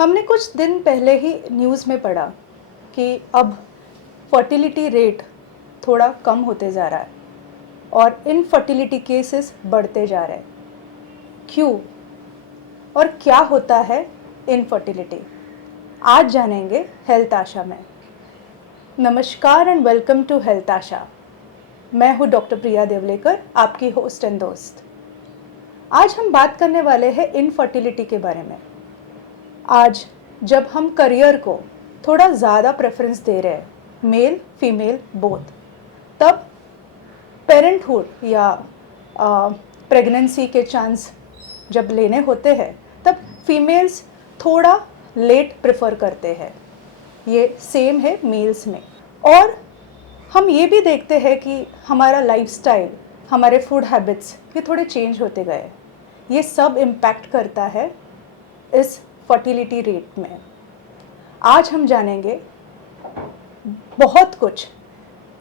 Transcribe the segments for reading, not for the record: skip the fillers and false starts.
हमने कुछ दिन पहले ही न्यूज़ में पढ़ा कि अब फर्टिलिटी रेट थोड़ा कम होते जा रहा है और इनफर्टिलिटी केसेस बढ़ते जा रहे हैं। क्यों और क्या होता है इनफर्टिलिटी, आज जानेंगे हेल्थ आशा में। नमस्कार एंड वेलकम टू हेल्थ आशा। मैं हूँ डॉक्टर प्रिया देवलेकर, आपकी होस्ट एंड दोस्त। आज हम बात करने वाले हैं इनफर्टिलिटी के बारे में। आज जब हम करियर को थोड़ा ज़्यादा प्रेफरेंस दे रहे हैं, मेल फीमेल बोथ, तब पेरेंटहुड या प्रेगनेंसी के चांस जब लेने होते हैं तब फीमेल्स थोड़ा लेट प्रेफर करते हैं। ये सेम है मेल्स में। और हम ये भी देखते हैं कि हमारा लाइफस्टाइल, हमारे फूड हैबिट्स ये थोड़े चेंज होते गए। ये सब इम्पैक्ट करता है इस फर्टिलिटी रेट में। आज हम जानेंगे बहुत कुछ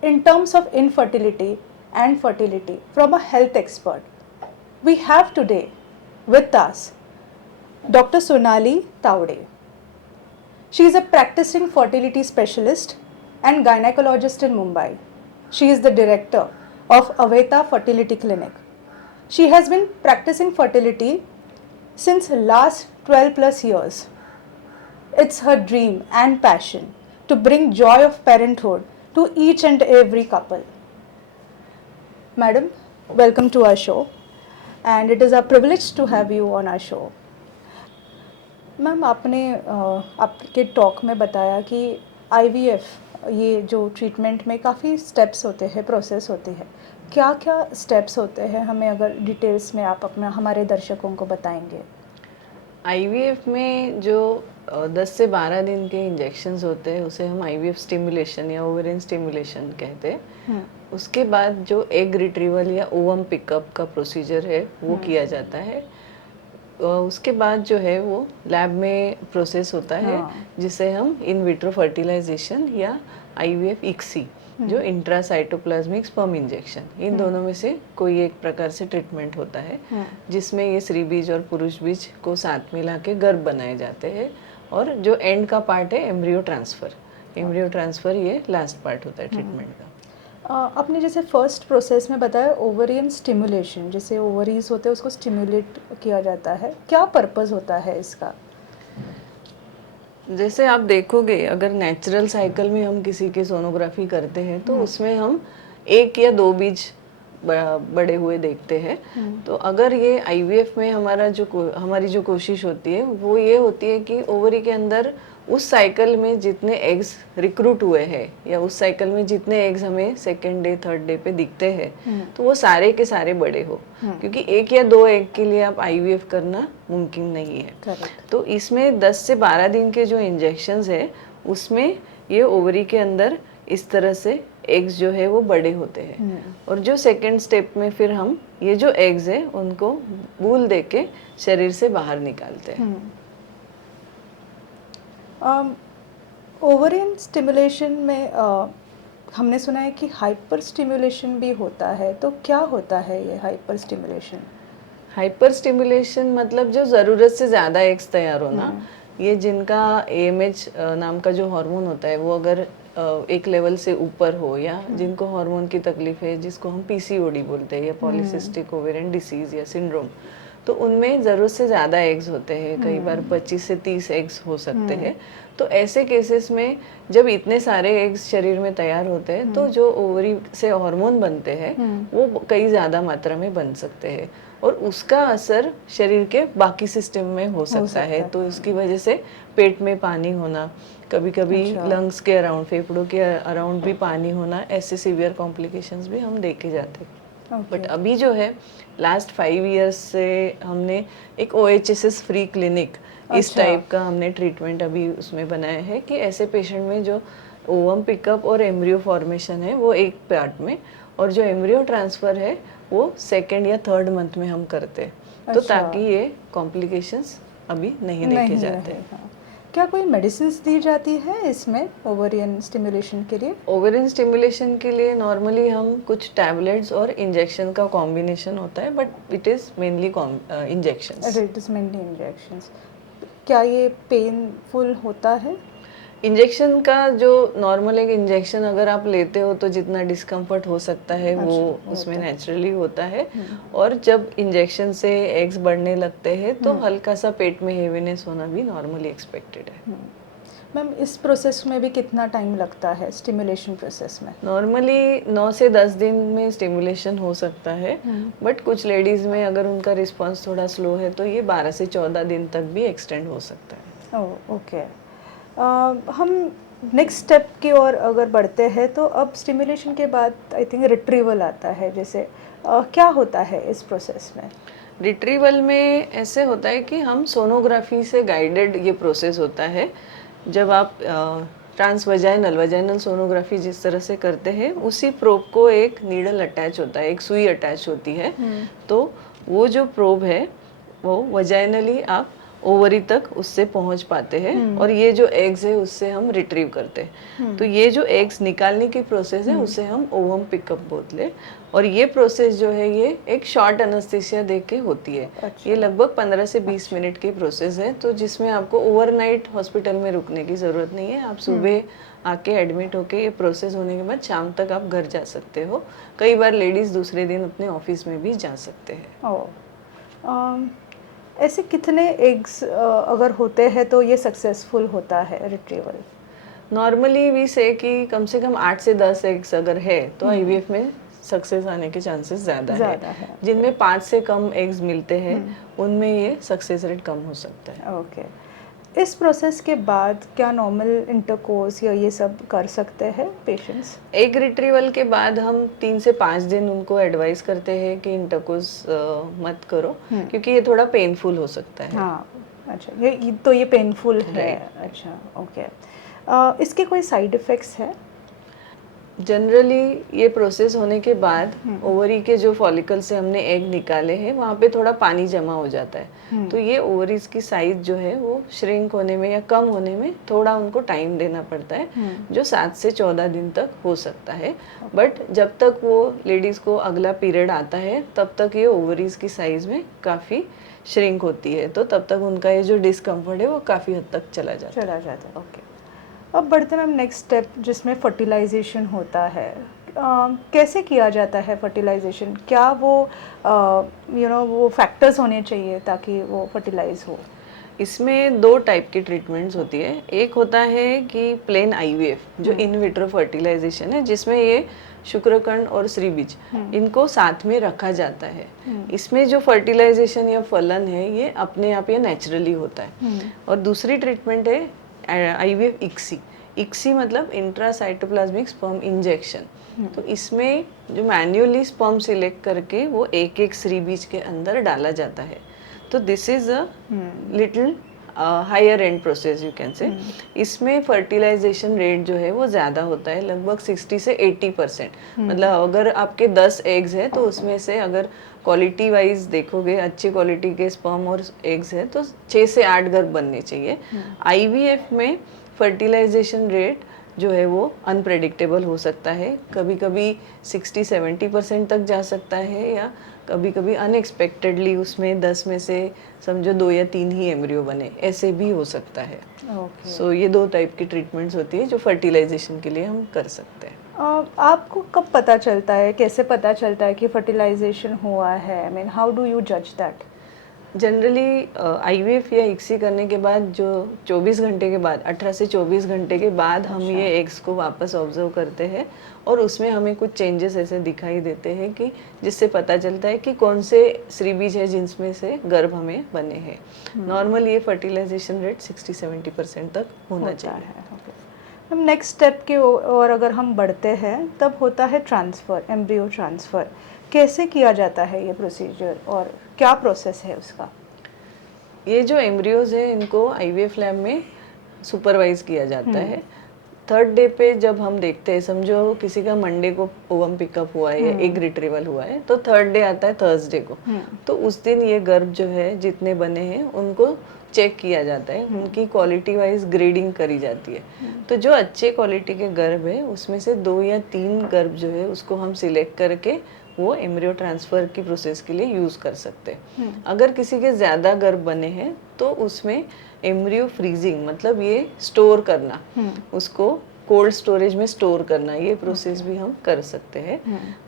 in terms of infertility and fertility from a health expert. We have today with us Dr. Sonali Taude. She is a practicing fertility specialist and gynecologist in Mumbai. She is the director of Aveta Fertility Clinic. She has been practicing fertility since last 12 plus years. It's her dream and passion to bring joy of parenthood to each and every couple. Madam, welcome to our show, and it is a privilege to have you on our show. Ma'am, आपने आपके talk में बताया कि IVF ये जो treatment में काफ़ी steps होते हैं, प्रोसेस होती है। क्या क्या स्टेप्स होते हैं, हमें अगर डिटेल्स में आप अपना हमारे दर्शकों को बताएंगे। IVF में जो 10 से 12 दिन के इंजेक्शंस होते हैं उसे हम IVF स्टिमुलेशन या ओवेरियन स्टिमुलेशन कहते हैं। उसके बाद जो एग रिट्रीवल या ओवम पिकअप का प्रोसीजर है वो किया जाता है। उसके बाद जो है वो लैब में प्रोसेस होता है, जिसे हम इन विट्रो फर्टिलाइजेशन या IVF ICSI जो इंट्रासाइटोप्लाज्मिक स्पर्म इंजेक्शन, इन दोनों में से कोई एक प्रकार से ट्रीटमेंट होता है, जिसमें ये स्त्री बीज और पुरुष बीज को साथ मिला के गर्भ बनाए जाते हैं। और जो एंड का पार्ट है एम्ब्रियो ट्रांसफ़र ये लास्ट पार्ट होता है ट्रीटमेंट का। आपने जैसे फर्स्ट प्रोसेस में बताया ओवरियन स्टिमुलेशन, जैसे ओवरीज होते हैं उसको स्टिमुलेट किया जाता है, क्या पर्पस होता है इसका? जैसे आप देखोगे, अगर नेचुरल साइकिल में हम किसी की सोनोग्राफी करते हैं तो उसमें हम 1 या 2 बीज बड़े हुए देखते हैं। तो अगर ये IVF में हमारी जो कोशिश होती है वो ये होती है कि ओवरी के अंदर उस साइकिल में जितने एग्स रिक्रूट हुए हैं या उस साइकिल में जितने एग्स हमें सेकेंड डे थर्ड डे पे दिखते हैं तो वो सारे के सारे बड़े हो, क्योंकि 1 या 2 एग के लिए आप IVF करना मुमकिन नहीं है। तो इसमें 10 से 12 दिन के जो इंजेक्शंस है उसमें ये ओवरी के अंदर इस तरह से एग्स जो है वो बड़े होते हैं। और जो सेकेंड स्टेप में फिर हम ये जो एग्स है उनको बूल दे के शरीर से बाहर निकालते हैं। ओवरियन स्टिमुलेशन में हमने सुना है कि हाइपर स्टिमुलेशन भी होता है, तो क्या होता है ये हाइपर स्टिमुलेशन? हाइपर स्टिमुलेशन मतलब जो ज़रूरत से ज़्यादा एग्स तैयार होना। ये जिनका AMH नाम का जो हार्मोन होता है वो अगर एक लेवल से ऊपर हो, या जिनको हार्मोन की तकलीफ है, जिसको हम PCOD बोलते हैं या पॉलीसिस्टिक ओवेरियन डिसीज या सिंड्रोम, तो उनमें ज़रूरत से ज़्यादा एग्स होते हैं, कई बार 25 से 30 एग्स हो सकते हैं। तो ऐसे केसेस में जब इतने सारे एग्स शरीर में तैयार होते हैं तो जो ओवरी से हार्मोन बनते हैं वो कई ज़्यादा मात्रा में बन सकते हैं और उसका असर शरीर के बाकी सिस्टम में हो सकता है। तो इसकी वजह से पेट में पानी होना, कभी कभी लंग्स के अराउंड, फेफड़ों के अराउंड भी पानी होना, ऐसे सीवियर कॉम्प्लिकेशंस भी हम देखे जाते हैं। बट अभी जो है लास्ट 5 इयर्स से हमने एक OHSS फ्री क्लिनिक इस टाइप का हमने ट्रीटमेंट अभी उसमें बनाया है कि ऐसे पेशेंट में जो ओवम पिकअप और एम्ब्रियो फॉर्मेशन है वो एक पार्ट में, और जो एम्ब्रियो ट्रांसफ़र है वो सेकेंड या थर्ड मंथ में हम करते हैं। तो ताकि ये कॉम्प्लिकेशंस अभी नहीं देखे जाते। क्या कोई मेडिसिन दी जाती है इसमें ओवरियन स्टिमुलेशन के लिए? ओवरियन स्टिमुलेशन के लिए नॉर्मली हम कुछ टैबलेट्स और इंजेक्शन का कॉम्बिनेशन होता है, but it is mainly injections. It is mainly injections. क्या ये पेनफुल होता है? इंजेक्शन का जो नॉर्मल एक इंजेक्शन अगर आप लेते हो तो जितना डिस्कम्फर्ट हो सकता है वो अच्छा, उसमें होता है। नेचुरली होता है। और जब इंजेक्शन से एग्स बढ़ने लगते हैं तो हल्का सा पेट में हेवीनेस होना भी नॉर्मली एक्सपेक्टेड है। मैम इस प्रोसेस में भी कितना टाइम लगता है, स्टिमुलेशन प्रोसेस में? नॉर्मली 9 से 10 दिन में स्टिमुलेशन हो सकता है, बट कुछ लेडीज़ में अगर उनका रिस्पांस थोड़ा स्लो है तो ये 12 से 14 दिन तक भी एक्सटेंड हो सकता है। Oh okay. हम नेक्स्ट स्टेप की ओर अगर बढ़ते हैं तो अब स्टिमुलेशन के बाद आई थिंक रिट्रीवल आता है, जैसे क्या होता है इस प्रोसेस में? रिट्रीवल में ऐसे होता है कि हम सोनोग्राफी से गाइडेड ये प्रोसेस होता है। जब आप वजाइनल सोनोग्राफी जिस तरह से करते हैं उसी प्रोब को एक नीडल अटैच होता है, एक सुई अटैच होती है। तो वो जो प्रोब है वो वजाइनली आप ओवरी तक उससे पहुंच पाते हैं और ये जो एग्स है उससे हम रिट्रीव करते हैं। तो ये जो एग्स निकालने की प्रोसेस है उसे हम ओवम पिकअप बोलते हैं। और ये प्रोसेस जो है ये एक शॉर्ट एनेस्थीसिया दे के होती है। अच्छा। ये लगभग 15 से 20 मिनट की प्रोसेस है, तो जिसमें आपको ओवरनाइट हॉस्पिटल में रुकने की ज़रूरत नहीं है। आप सुबह आके एडमिट होके ये प्रोसेस होने के बाद शाम तक आप घर जा सकते हो। कई बार लेडीज़ दूसरे दिन अपने ऑफिस में भी जा सकते हैं। ओह, ऐसे कितने एग्स अगर होते हैं तो ये सक्सेसफुल होता है रिट्रीवल? नॉर्मली वी से कि कम से कम 8 से 10 एग्स अगर है तो आईवीएफ में सक्सेस आने के चांसेस ज़्यादा है। जिनमें 5 से कम एग्स मिलते हैं उनमें ये सक्सेस रेट कम हो सकता है। ओके। इस प्रोसेस के बाद क्या नॉर्मल इंटरकोर्स या ये सब कर सकते हैं पेशेंट्स? एग रिट्रीवल के बाद हम 3 से 5 दिन उनको एडवाइस करते हैं कि इंटरकोर्स मत करो, क्योंकि ये थोड़ा पेनफुल हो सकता है। हाँ, अच्छा, ये तो ये पेनफुल है। अच्छा, ओके। इसके कोई साइड इफ़ेक्ट्स है? जनरली ये प्रोसेस होने के बाद ओवरी के जो फॉलिकल से हमने एग निकाले हैं वहाँ पे थोड़ा पानी जमा हो जाता है। तो ये ओवरीज की साइज जो है वो श्रिंक होने में या कम होने में थोड़ा उनको टाइम देना पड़ता है, जो 7 से 14 दिन तक हो सकता है। बट जब तक वो लेडीज़ को अगला पीरियड आता है तब तक ये ओवरीज की साइज में काफ़ी श्रिंक होती है, तो तब तक उनका ये जो डिस्कम्फर्ट है वो काफ़ी हद तक चला जाता है। ओके। अब बढ़ते हैं मैम नेक्स्ट स्टेप जिसमें फर्टिलाइजेशन होता है। कैसे किया जाता है फर्टिलाइजेशन? क्या वो वो फैक्टर्स होने चाहिए ताकि वो फर्टिलाइज हो? इसमें 2 टाइप की ट्रीटमेंट्स होती है। एक होता है कि प्लेन आईवीएफ जो इन विट्रो फर्टिलाइजेशन है, जिसमें ये शुक्रकंड और श्रीबीज इनको साथ में रखा जाता है। इसमें जो फर्टिलाइजेशन या फलन है ये अपने आप या नेचुरली होता है। और दूसरी ट्रीटमेंट है आईवीएफ इक्सी। इक्सी मतलब इंट्रासाइटोप्लाज्मिक स्पर्म इंजेक्शन। तो इसमें जो मैन्युअली स्पर्म सिलेक्ट करके वो एक एक श्रीबीज के अंदर डाला जाता है। तो this is a little higher and process you can say. इसमें फर्टिलाइजेशन रेट जो है वो ज़्यादा होता है, लगभग 60 से 80%। मतलब अगर आपके 10 एग्स है तो उसमें से अगर क्वालिटी वाइज देखोगे अच्छी क्वालिटी के स्पर्म और एग्स है तो 6 से 8 गर्भ बनने चाहिए। आईवीएफ में फर्टिलाइजेशन रेट जो है वो अनप्रेडिक्टेबल हो सकता है, कभी कभी 60-70% तक जा सकता है, या कभी कभी अनएक्सपेक्टेडली उसमें 10 में से समझो 2 या 3 ही एम्ब्रियो बने, ऐसे भी हो सकता है। सो ये 2 टाइप की ट्रीटमेंट्स होती है जो फर्टिलाइजेशन के लिए हम कर सकते हैं। आपको कब पता चलता है, कैसे पता चलता है कि फर्टिलाइजेशन हुआ है? I mean how do you जज दैट? जनरली आईवीएफ या इक्सी करने के बाद जो 24 घंटे के बाद 18 से 24 घंटे के बाद हम ये एग्स को वापस ऑब्जर्व करते हैं और उसमें हमें कुछ चेंजेस ऐसे दिखाई देते हैं कि जिससे पता चलता है कि कौन से श्रीबीज है जिनमें से गर्भ हमें बने हैं। नॉर्मल ये फर्टिलाइजेशन रेट 60-70% तक होना चाहिए। हम नेक्स्ट स्टेप के और अगर हम बढ़ते हैं तब होता है ट्रांसफ़र, एम्ब्रियो ट्रांसफ़र। कैसे किया जाता है ये प्रोसीजर और क्या प्रोसेस है उसका? ये जो एम्ब्रियोज है इनको आईवीएफ लैब में सुपरवाइज किया जाता है। 3rd डे पे जब हम देखते हैं, समझो किसी का मंडे को ओवम पिकअप हुआ है या एग रिट्रीवल हुआ है, तो 3rd डे आता है थर्सडे को। तो उस दिन ये गर्भ जो है जितने बने हैं उनको चेक किया जाता है, उनकी क्वालिटी वाइज ग्रेडिंग करी जाती है। तो जो अच्छे क्वालिटी के गर्भ है उसमें से 2 या 3 गर्भ जो है उसको हम सिलेक्ट करके वो एम्ब्रियो ट्रांसफ़र की प्रोसेस के लिए यूज़ कर सकते हैं। अगर किसी के ज़्यादा गर्भ बने हैं तो उसमें एम्ब्रियो फ्रीजिंग मतलब ये स्टोर करना, उसको कोल्ड स्टोरेज में स्टोर करना, ये प्रोसेस भी हम कर सकते हैं।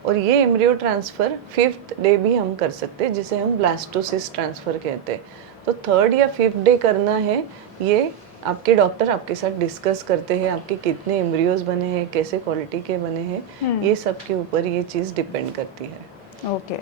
और ये एम्ब्रियो ट्रांसफ़र 5th डे भी हम कर सकते हैं, जिसे हम ब्लास्टोसिस्ट ट्रांसफ़र कहते हैं। तो 3rd या 5th डे करना है, ये आपके डॉक्टर आपके साथ डिस्कस करते हैं, आपके कितने एम्ब्रियोज बने हैं, कैसे क्वालिटी के बने हैं, ये सब के ऊपर ये चीज़ डिपेंड करती है। ओके।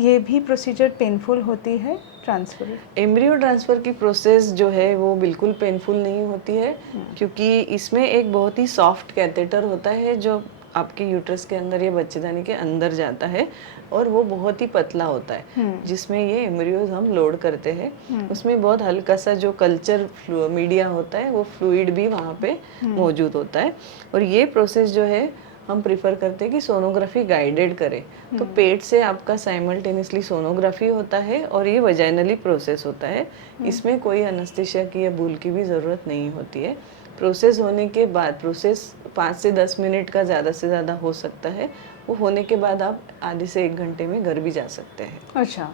ये भी प्रोसीजर पेनफुल होती है ट्रांसफ़र? एम्ब्रियो ट्रांसफ़र की प्रोसेस जो है वो बिल्कुल पेनफुल नहीं होती है, क्योंकि इसमें एक बहुत ही सॉफ्ट कैथेटर होता है जो आपके यूट्रस के अंदर या बच्चेदानी के अंदर जाता है, और वो बहुत ही पतला होता है, जिसमें ये एम्ब्रियोज हम लोड करते हैं। उसमें बहुत हल्का सा जो कल्चर मीडिया होता है वो फ्लूइड भी वहाँ पे मौजूद होता है। और ये प्रोसेस जो है हम प्रिफर करते हैं कि सोनोग्राफी गाइडेड करें, तो पेट से आपका साइमल्टेनियसली सोनोग्राफी होता है और ये वजाइनली प्रोसेस होता है। इसमें कोई एनेस्थीसिया की या बूल की भी ज़रूरत नहीं होती है। प्रोसेस होने के बाद, प्रोसेस 5 से 10 मिनट का ज़्यादा से ज़्यादा हो सकता है, वो होने के बाद आप आधे से 1 घंटे में घर भी जा सकते हैं। अच्छा,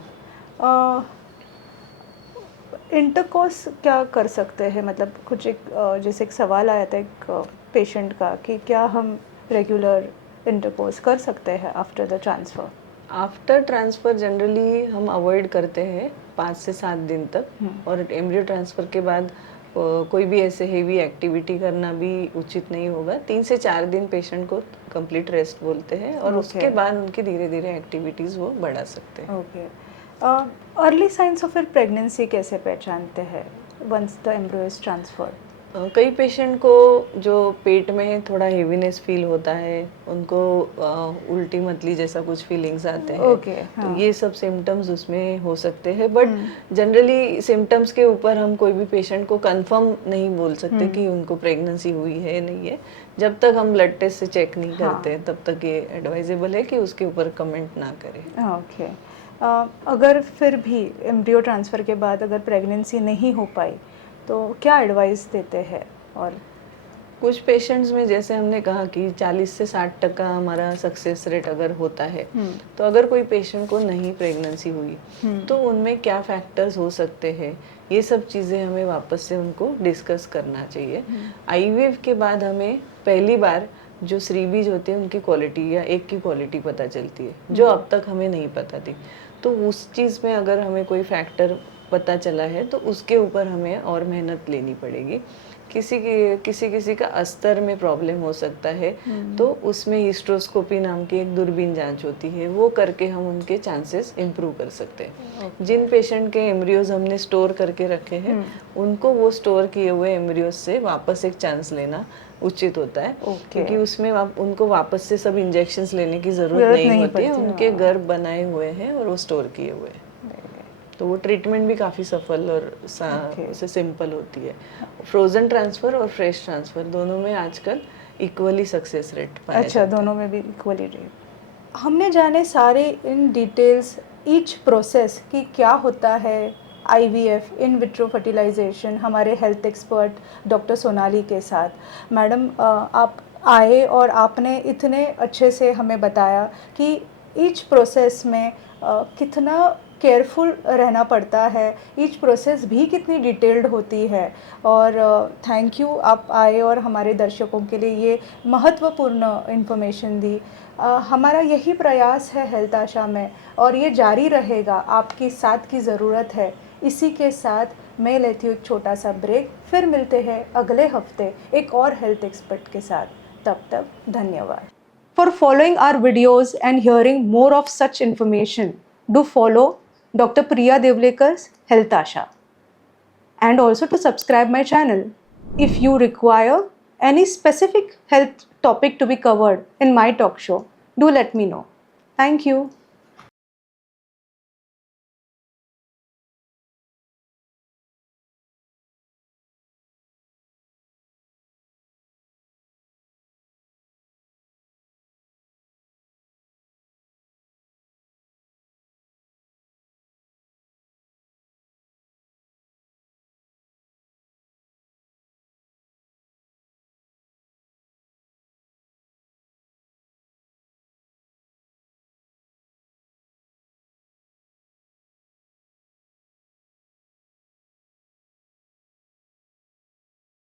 इंटरकोर्स क्या कर सकते हैं? मतलब कुछ एक जैसे एक सवाल आया था एक पेशेंट का कि क्या हम रेगुलर इंटरकोर्स कर सकते हैं after the transfer? After transfer generally हम अवॉइड करते हैं 5 से 7 दिन तक, और एम्ब्रियो ट्रांसफ़र के बाद कोई भी ऐसे हेवी एक्टिविटी करना भी उचित नहीं होगा। 3 से 4 दिन पेशेंट को कंप्लीट रेस्ट बोलते हैं, और उसके बाद उनकी धीरे धीरे एक्टिविटीज़ वो बढ़ा सकते हैं। Okay. Early signs of pregnancy कैसे पहचानते हैं once the embryo is transferred? कई पेशेंट को जो पेट में थोड़ा हेवीनेस फील होता है, उनको उल्टी मतली जैसा कुछ फीलिंग्स आते हैं। तो ये सब सिम्टम्स उसमें हो सकते हैं, बट जनरली सिम्टम्स के ऊपर हम कोई भी पेशेंट को कंफर्म नहीं बोल सकते कि उनको प्रेगनेंसी हुई है नहीं है। जब तक हम ब्लड टेस्ट से चेक नहीं करते तब तक ये एडवाइजेबल है कि उसके ऊपर कमेंट ना करें। ओके। अगर फिर भी एम्ब्रियो ट्रांसफ़र के बाद अगर प्रेगनेंसी नहीं हो पाई तो क्या एडवाइस देते हैं? और कुछ पेशेंट्स में जैसे हमने कहा कि 40 से 60% हमारा सक्सेस रेट अगर होता है, तो अगर कोई पेशेंट को नहीं प्रेगनेंसी हुई तो उनमें क्या फैक्टर्स हो सकते हैं, ये सब चीज़ें हमें वापस से उनको डिस्कस करना चाहिए। आईवीएफ के बाद हमें पहली बार जो श्रीबीज होते हैं उनकी क्वालिटी या एग की क्वालिटी पता चलती है, जो अब तक हमें नहीं पता थी। तो उस चीज़ में अगर हमें कोई फैक्टर पता चला है तो उसके ऊपर हमें और मेहनत लेनी पड़ेगी। किसी का अस्तर में प्रॉब्लम हो सकता है, तो उसमें हिस्ट्रोस्कोपी नाम की एक दूरबीन जांच होती है, वो करके हम उनके चांसेस इम्प्रूव कर सकते हैं। जिन पेशेंट के एम्ब्रियोज हमने स्टोर करके रखे हैं उनको वो स्टोर किए हुए एम्ब्रियोज से वापस एक चांस लेना उचित होता है, क्योंकि उसमें उनको वापस से सब इंजेक्शंस लेने की ज़रूरत नहीं होती है, उनके गर्भ बनाए हुए हैं और वो स्टोर किए हुए हैं। तो वो ट्रीटमेंट भी काफ़ी सफल और उसे सिंपल होती है। फ्रोज़न ट्रांसफ़र और फ्रेश ट्रांसफ़र दोनों में आजकल इक्वली सक्सेस रेट पाया जाता है। दोनों में भी इक्वली रेट। हमने जाने सारे इन डिटेल्स ईच प्रोसेस कि क्या होता है आईवीएफ, इन विट्रो फर्टिलाइजेशन, हमारे हेल्थ एक्सपर्ट डॉक्टर सोनाली के साथ। मैडम, आप आए और आपने इतने अच्छे से हमें बताया कि ईच प्रोसेस में कितना केयरफुल रहना पड़ता है, ईच प्रोसेस भी कितनी डिटेल्ड होती है। और थैंक यू, आप आए और हमारे दर्शकों के लिए ये महत्वपूर्ण इन्फॉर्मेशन दी। हमारा यही प्रयास है हेल्थ आशा में, और ये जारी रहेगा। आपकी साथ की ज़रूरत है। इसी के साथ मैं लेती हूँ एक छोटा सा ब्रेक, फिर मिलते हैं अगले हफ्ते एक और हेल्थ एक्सपर्ट के साथ। तब तक धन्यवाद। For following our videos and hearing more of such information, do follow Dr. Priya Devlekar's Health Asha, and also to subscribe my channel. If you require any specific health topic to be covered in my talk show, do let me know. Thank you.